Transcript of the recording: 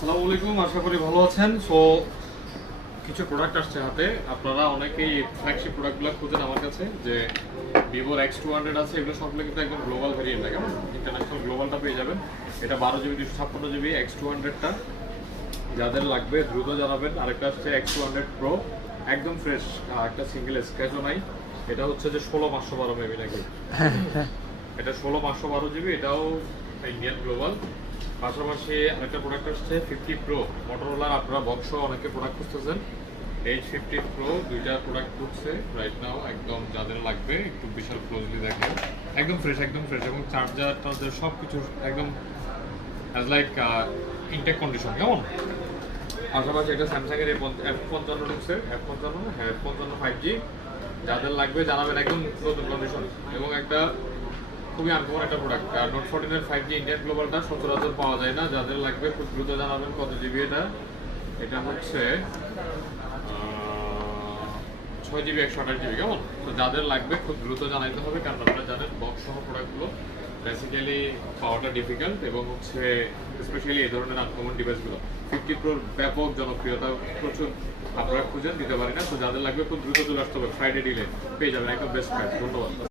আসসালামু আলাইকুম, আশা করি ভালো আছেন। সো কিছু প্রোডাক্ট আসছে হাতে। আপনারা অনেকেই ফ্ল্যাগশিপ প্রোডাক্টগুলো খুঁজেন আমার কাছে, যে ভিভোর X200 আছে, এগুলো সবগুলো কিন্তু একদম গ্লোবাল ভেরিয়েন্ট, কেমন ইন্টারন্যাশনাল গ্লোবালটা পেয়ে যাবেন। এটা 12 GB 256 GB X200টা, যাদের লাগবে দ্রুত জানাবেন। আরেকটা আসছে X200 Pro, একদম ফ্রেশ, একটা সিঙ্গেল স্ক্র্যাচও নাই। এটা হচ্ছে যে 16/512 মেবি নাকি, এটা 16/512 GB, এটাও ইন্ডিয়ান গ্লোবাল। পাশাপাশি আরেকটা প্রোডাক্ট আসছে 50 Pro মোটরোলার, আপনারা বক্স অনেকে প্রোডাক্ট খুঁজতেছেন। H50 Pro দুইটা প্রোডাক্ট খুঁজছে রাইট নাও, একদম যাদের লাগবে একটু বিশাল ক্লোজলি দেখেন, একদম ফ্রেশ এবং চার্জার টার্জার সব কিছু একদম অ্যাজ লাইক ইনটেক কন্ডিশন, কেমন। পাশাপাশি এটা স্যামসাংয়ের F55 ঢুকছে, F55 হ্যাঁ F55 5G, যাদের লাগবে জানাবেন, একদম নতুন কন্ডিশন। এবং একটা খুবই আনকমন একটা প্রোডাক্ট, নোট 14 এর 5G ইন্ডিয়ান গ্লোবালটা সচরাচর পাওয়া যায় না, যাদের লাগবে খুব দ্রুত জানাবেন। কত জিবি এটা? এটা হচ্ছে 6GB 128GB, কেমন। তো যাদের লাগবে খুব দ্রুত জানাইতে হবে, কারণ আপনারা জানেন বক্স সহ প্রোডাক্টগুলো বেসিক্যালি পাওয়াটা ডিফিকাল্ট, এবং হচ্ছে স্পেশালি এই ধরনের আনকমন ডিভাইসগুলো 50 Proর ব্যাপক জনপ্রিয়তা প্রচুর, আপনারা খুঁজেন দিতে পারি না। তো যাদের লাগবে খুব দ্রুত চলে আসতে হবে, ফ্রাইডে ডিলে পেয়ে যাবেন একদম বেস্ট প্রাইস। ধন্যবাদ।